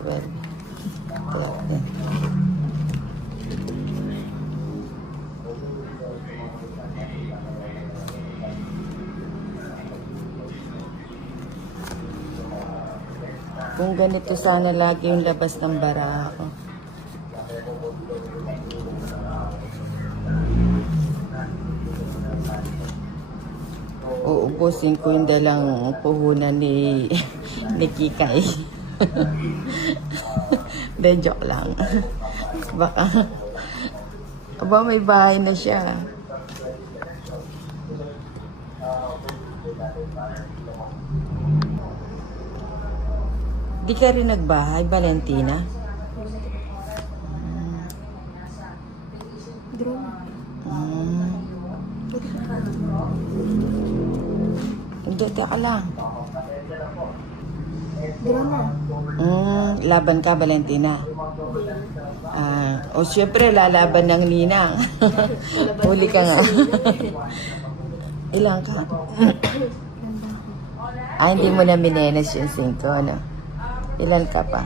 12, 13. Kung ganito sana lagi yung labas ng bara ko. Uubusin ko yung dalang puhunan ni Kikay. De, joke lang. Baka, aba may bahay na siya. Di ka rin nagbahay, Valentina? Hindi, teka lang. Laban ka, Valentina. O syempre, lalaban ng ninang. Huli ka nga. Ilang ka? Hindi mo na minenas yung 5, ano? Ilan ka pa?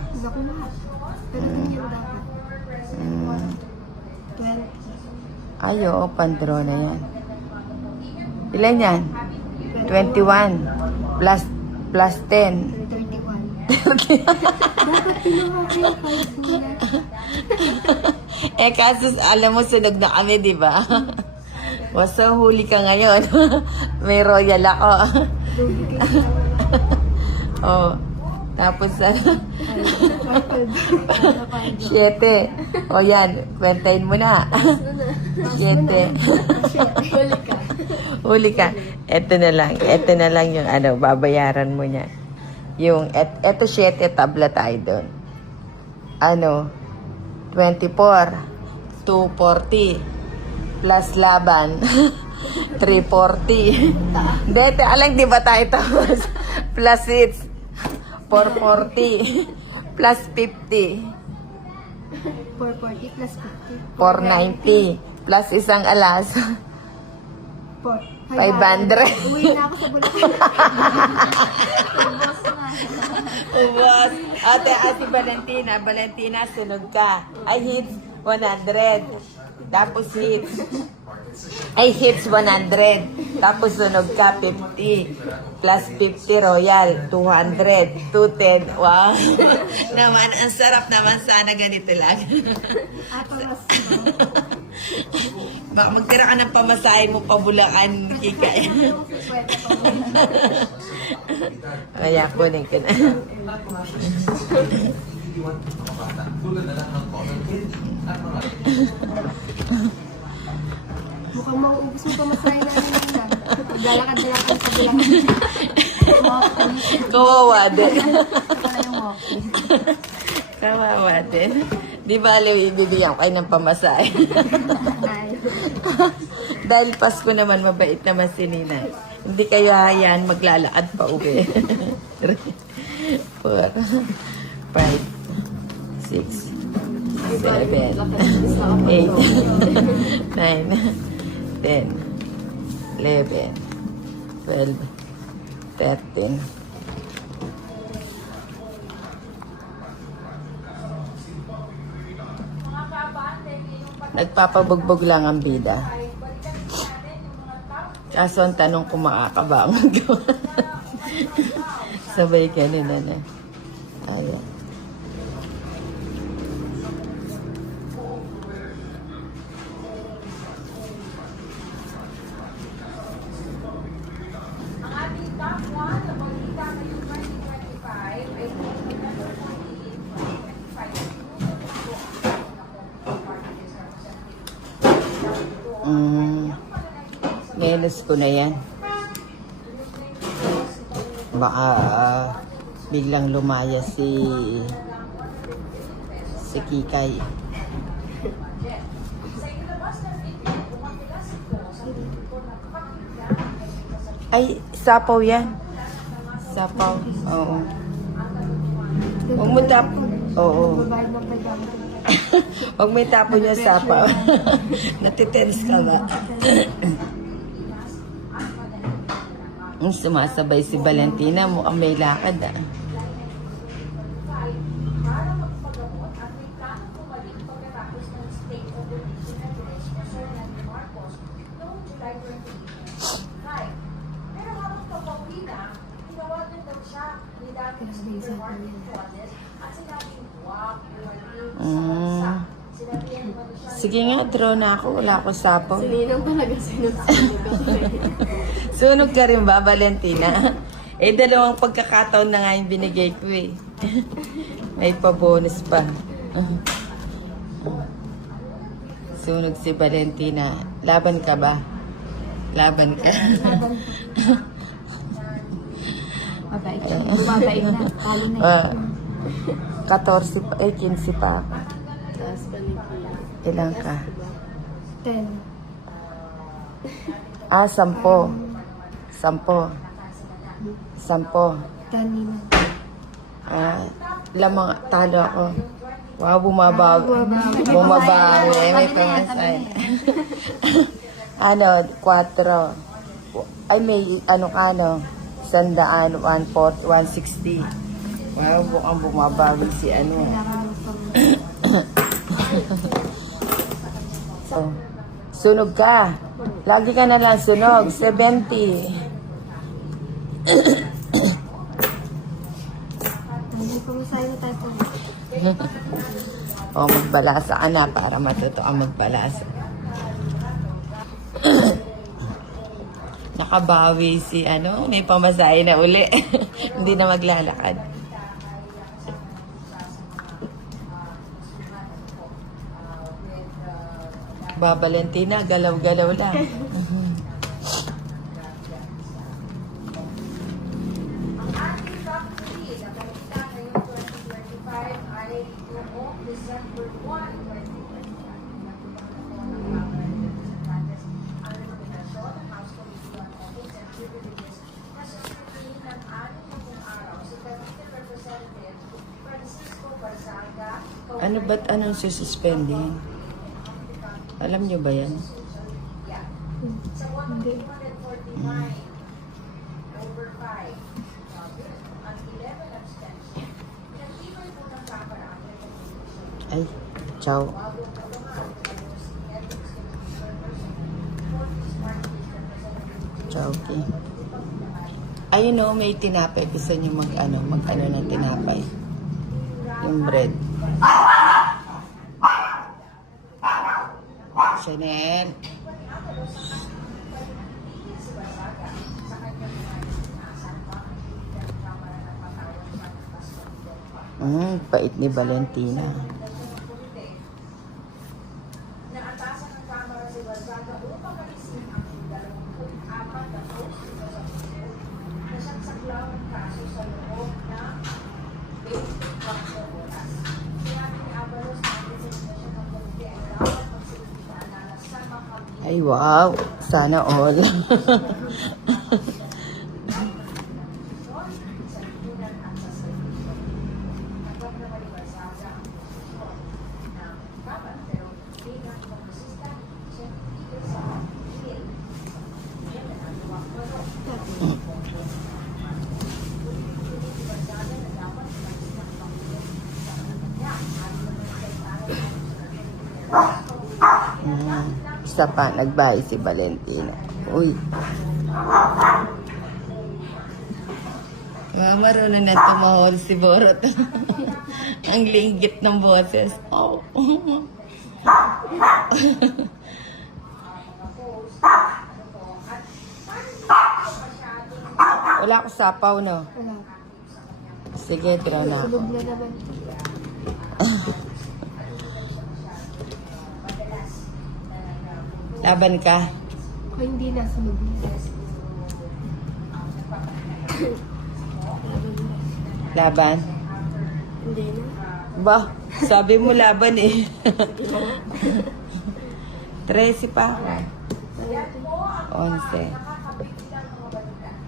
Ay, oo, pandro na yan. Ilan yan? 21 plus 10. 31. Dapat pinuha kayo Kaso alam mo, sunog na kami, di ba? Waso, huli ka ngayon. May royal ako. Oh, tapos 7. O yan, kwentahin mo na. 7. Huli ka. Ito na lang yung babayaran mo niya. Yung, eto 7, tabla tayo doon. 24, 240, plus laban, 340. Dito, alang di ba tayo tapos? Plus 6, 440, plus 50. 440 plus 50. 490, plus isang alas. 500. Uwi na ako sa Bulacan. Ubos. Ate Valentina, sunog ka. Ay, hits 100. Tapos hits. Ay, hits 100. Tapos sunog ka, 50. Plus 50 royal, 200. 210. Wow. Naman, ang sarap naman sana ganito lang. Magtira ka ng pamasahe mo pa Bulacan, Kikay. Kaya kunin ko na. Mukhang mauubos mo pamasahe namin na. Paglalakad-lakad sa Bulacan. Kawawa din. Kawawa din. Di ba ibibigyan kayo ng pamasahe? Dahil Pasko naman, mabait naman si Nina. Hindi kayo hayan, maglalakad pa uwi. 3, 4, 5, 6, 7, 8, 9, 10, 11, 12, 13. Nagpapabugbog lang ang bida. Kaso ang tanong kung makakaba ang magawa. Sabay ganun na. Ayan. Menos ko na yan. Baka biglang lumaya si Kikay. Ay, sapaw yan. Sapaw. Oo. Huwag mo tapon. Oo. Huwag mo tapon yung sapaw. Natitense ka ba? Sumasabay si Valentina, mukhang may lakad . Mm. Sige nga, draw na ako. Wala ako sapaw. Si Ninang talaga sinusunod ako. Sunog ka rin ba, Valentina? Dalawang pagkakataon na nga yung binigay ko eh. May pa-bonus pa. Sunog si Valentina. Laban ka ba? Laban ka. Mabait siya. Bumabait na. Talo na 14 pa, 15 pa ako. Taas pa ni Kuya. Ilan ka? 10. 10. 10. 10 Ninang. Lamang talo ako. Wow, bumabawi. Bumabawi. May pangasay. 4. Ay, may sandaan, 140, 160. Wow, mukhang bumabawi si So, sunog ka. Lagi ka na lang sunog. 70. Hindi ko masaya na tayo po. O, magbalasa ka na para matuto ang magbalasa. Nakabawi si may pamasahe na uli. Hindi na maglalakad. Valentina, galaw-galaw lang. Ano ba't anong sususpending? Alam nyo ba yan? Hindi. Ay, ciao. Ciao, okay. Ayun o, may tinapay. Gusto nyo mag-ano ng tinapay. Yung bread. Chanel. Pait ni Valentina. Ay, wow. Sana all. Isa pa, nagbahay si Valentina. Uy. Marunong na tumahol si Borot. Ang linggit ng boses. Oh. Wala ko sapaw, no? Wala. Sige, draw na ako. Sulog na naman. Laban ka? O hindi na, sulog na. Laban? Hindi na. Ba, sabi mo laban eh. 13 pa ako. 11.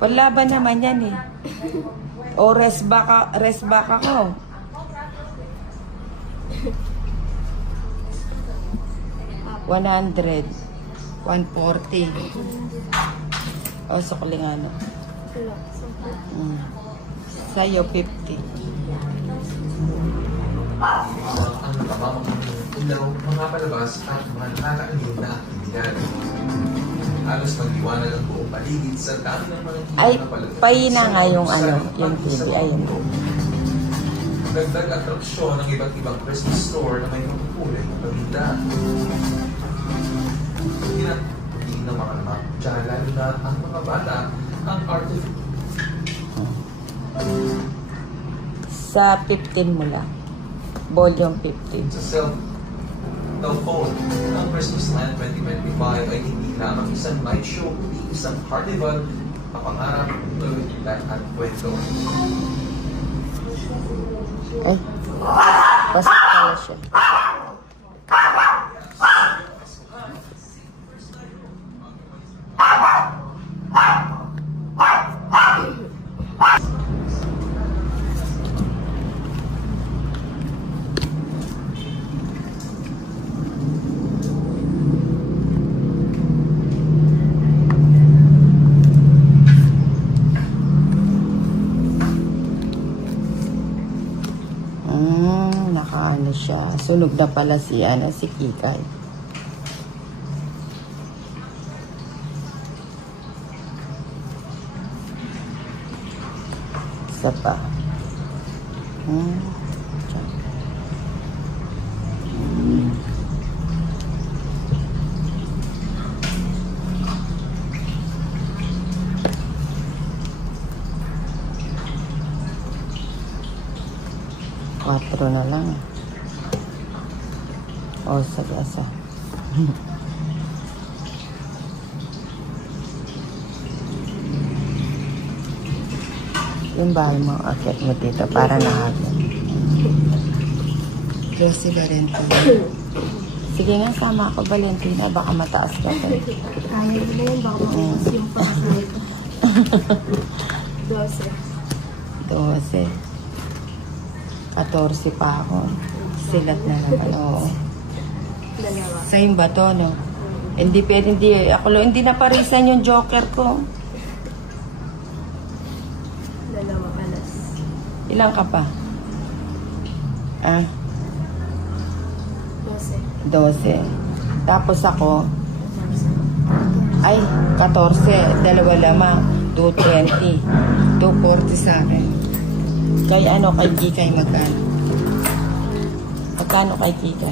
Palaban naman yan eh. O rest back ako. $100. 140. O, sukulingano. Wala. Sa'yo, 50. Ang tabang ilaw, mga palabas at mga nakakaaliw na aktibidad. Halos magliwanag ang buong paligid sa dami ng mga Ay, na palabas. pahina nga yung yung TV. Ayun. Dagdag atraksyon ng iba't ibang Christmas store na may mapupulit na paminda. Hindi na makalama. Diyan lalo na ang mga bata ang artificial. Sa 15 mo lang. Volume 15. Sa cellphone, ang Christmas Land 2025 ay hindi lamang isang light show, kundi isang carnival, kapangarap, tulad at kwento. Ay, pasok pala siya. Nakaano siya. Sunog na pala si Kikay. Isa pa. Diyan. Quatro na lang. O, sige, asa. Yung bahay mo, akit mo dito para nahagod. Close si Valentina. Sige nga, sama ako, Valentina. Baka mataas ka pa. Kaya nila yun, baka makakas yung pagkakas ko. 12. 12. 14 pa ako. Silat na naman. Oo. Dalawa. Same ba to, no? Hindi pwede, hindi na parisan yung joker ko. Dalawa, alas. Ilang ka pa? 12. 12. Tapos ako, ay, 14. Dalawa lamang. 220. 240 sa akin. Kay Kikay magkano? Magkano kay Kikay?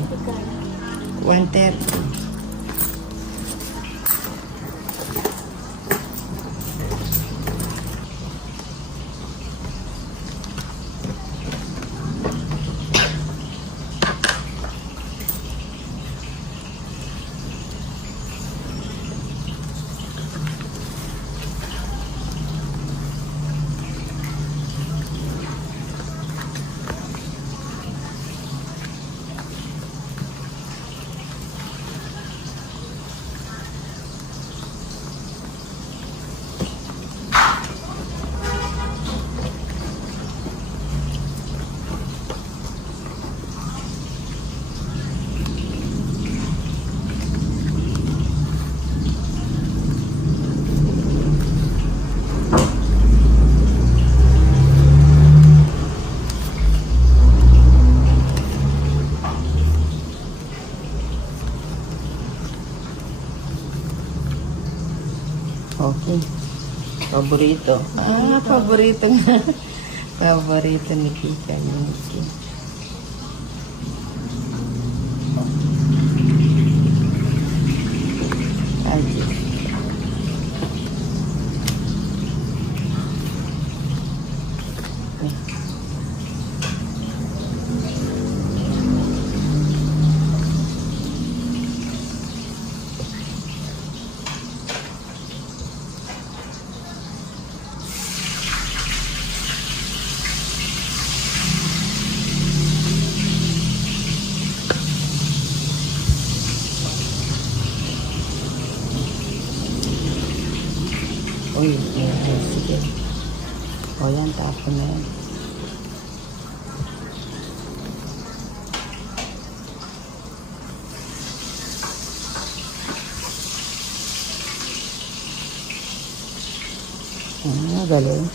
130. Okay. Paborito. Paborito nga. Paborito ni Kika. Yung skin. Ajit. Uy, sige. O yan, tapon na yan. Galing.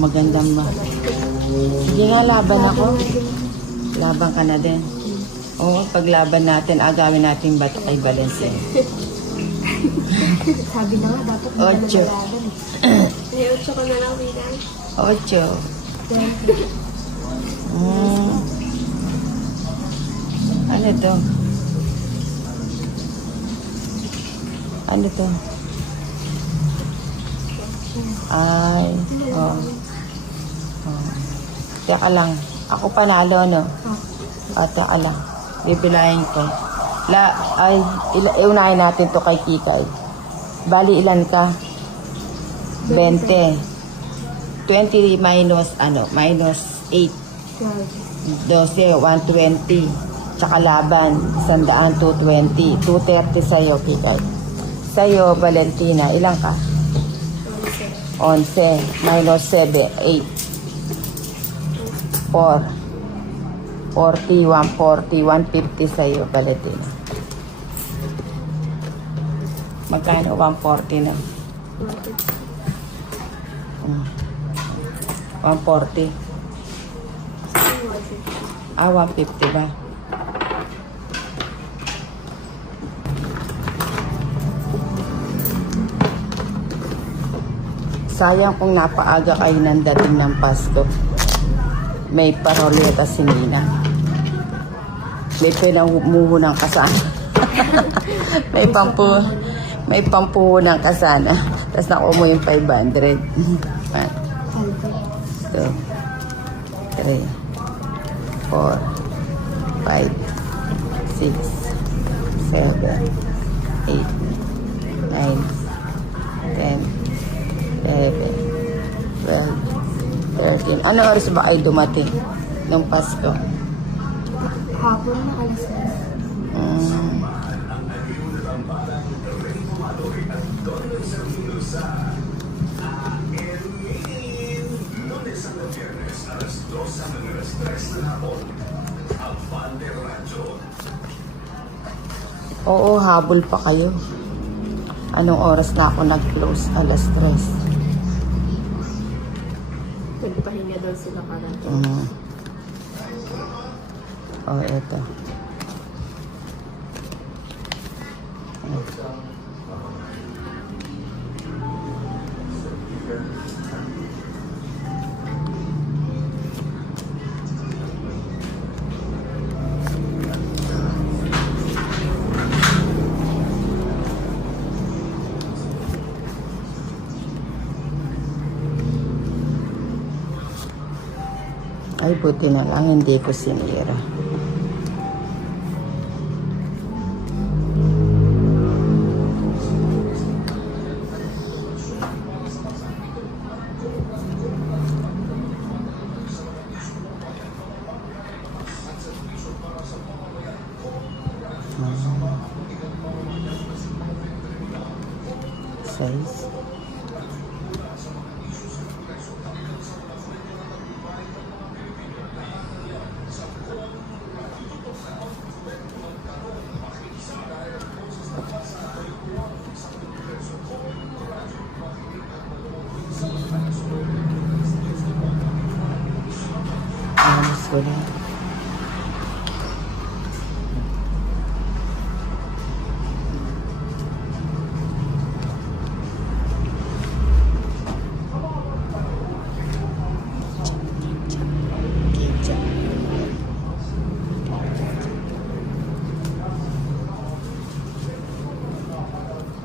magandang ma. Sige nga, laban ako. Laban ka na din. Oo, paglaban natin, agawin natin bato kay Valentin. Sabi na nga, dapat Ocho. May 8 ko na lang, Bilang. 8. Ano to? Ano to? Ay, oh. Teka lang. Ako panalo, no? Teka lang. Bibilahin ko. Unahin natin to kay Kikay. Bali, ilan ka? 20. 20 minus, minus 8. 12, 120. Tsaka laban, 100, 220. 230 sa'yo, Kikay. Sa'yo, Valentina, ilan ka? 11. Minus 7, 8. 4. 40, 140, 150 sa'yo, Valentina. Magkano? 140 na. 140. 150 ba? Sayang kung napaaga kayo ng dating ng Pasko. May paroleta si Nina. May pinanguhunang kasana. may pampuhunang kasana. Tapos nakuha mo yung 500. 1, 2, 3, 4, 5, 6, 7, 8, 9, 10, 11, 12, 13. Ano oras ba kayo dumating ng Pasko? Hapon na alas 6. Oo, habol pa kayo. Anong oras na ako nag-close? Alas 3. Nagpahinga daw sila karate. Eto. Ay, buti na lang, hindi ko sinira. Size. Ayos ko na.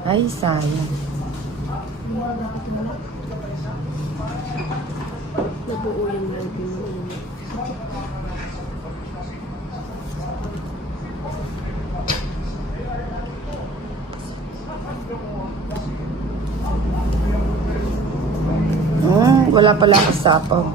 Ay, sayang. Nabuo yung lobby mo. Wala pala akong sapaw.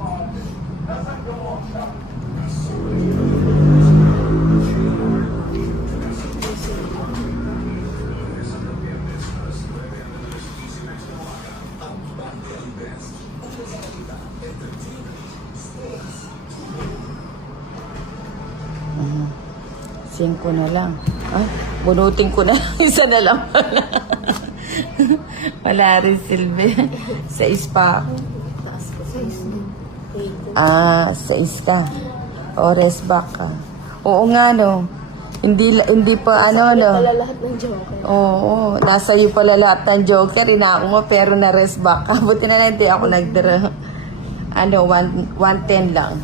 Singko na lang. Ay, bunutin ko na. Isa na lang. Wala rin silbi. Sa ispa. Taas ko. Ah, 6 ka. O, rest back ka. Oo nga, no. Hindi pa ano, no. Pala lahat ng joker. Oo, nasa iyo pala lahat ng joker. Ina mo, pero na-rest back ka. Buti na lang, hindi ako nag-draw. Ano, 110 lang.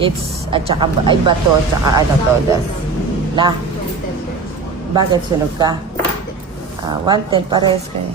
It's, at saka, ay bato, at saka ano to, na. Bakit sunog ka? 110, pares kayo.